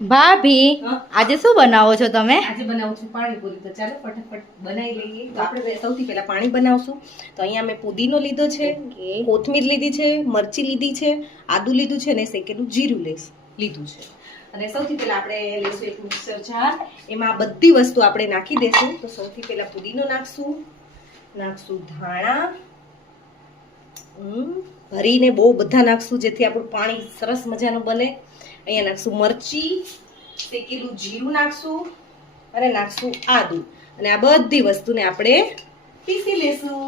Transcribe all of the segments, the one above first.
ભાભી આજે શું બનાવો છો તમે? આજે બનાવું છું પાણીપુરી. તો ચાલો ફટાફટ બનાવી લઈએ. તો આપણે સૌથી પહેલા પાણી બનાવશું. તો અહીંયા મેં પુદીનો લીધો છે, કોથમીર લીધી છે, મરચી લીધી છે, આદુ લીધું છે અને શેકેલું જીરું લીધું છે. અને સૌથી પહેલા આપણે લઈશું એક મિક્સર જાર. એમાં આ બધી વસ્તુ આપણે નાખી દઈશું. તો સૌથી પહેલા પુદીનો નાખશું ધાણા, ભરીને બહુ બધા નાખશું જેથી આપણું પાણી સરસ મજાનું બને. અહીંયા નાખશું મરચી, શેકેલું જીરું નાખશું અને નાખશું આદુ. અને આ બધી વસ્તુને આપણે પીસી લેશું.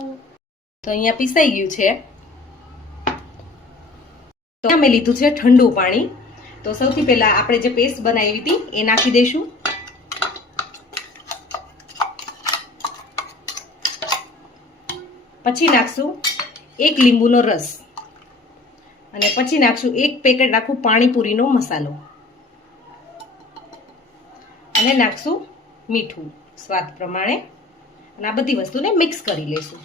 તો અહીંયા પીસાઈ ગયું છે. તો મેં લીધું છે ઠંડુ પાણી. તો સૌથી પહેલા આપણે જે પેસ્ટ બનાવી હતી એ નાખી દઈશું. પછી નાખશું 1 લીંબુનો રસ અને પછી નાખશું 1 પેકેટ આખું પાણીપુરીનો મસાલો અને નાખશું મીઠું સ્વાદ પ્રમાણે. અને આ બધી વસ્તુને મિક્સ કરી લેશું.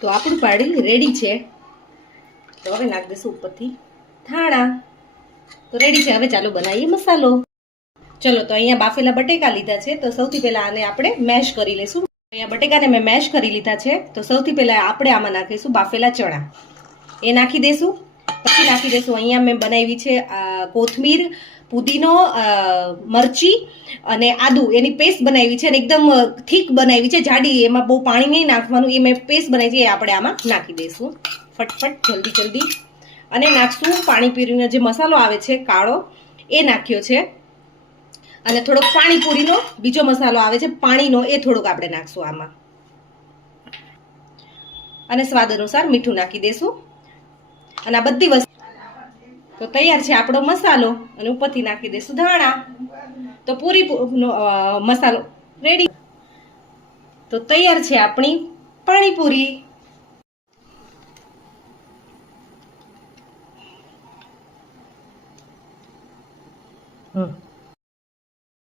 તો આપણું પાણી રેડી છે. તો હવે નાખી દઈશું ઉપરથી ધાણા. તો રેડી છે. હવે ચાલો બનાવીએ મસાલો. ચલો તો અહીંયા બાફેલા બટેકા લીધા છે. તો સૌથી પહેલા આને આપણે મેશ કરી લઈશું. અહીંયા બટેકાને મેં મેશ કરી લીધા છે. તો સૌથી પહેલા આપણે આમાં નાખીશું બાફેલા ચણા. એ નાખી દઈશું. પછી નાખી દઈશું અહીંયા મેં બનાવી છે કોથમીર, પુદીનો, મરચી અને આદુ એની પેસ્ટ બનાવી છે અને એકદમ થીક બનાવી છે, જાડી. એમાં બહુ પાણી નહીં નાખવાનું. એ મેં પેસ્ટ બનાવી છે એ આપણે આમાં નાખી દઈશું ફટફટ જલ્દી. અને નાખશું પાણીપુરીનો જે મસાલો આવે છે કાળો એ નાખ્યો છે. અને થોડોક પાણીપુરીનો બીજો મસાલો આવે છે પાણીનો એ થોડોક આપણે નાખશું આમાં. અને સ્વાદ અનુસાર મીઠું નાખી દઈશું. અને આ બધી વસ્તુ તો તૈયાર છે આપણો મસાલો. અને ઉપરથી નાખી દઈશું ધાણા. તો પૂરી મસાલો રેડી. તો તૈયાર છે આપણી પાણીપુરી.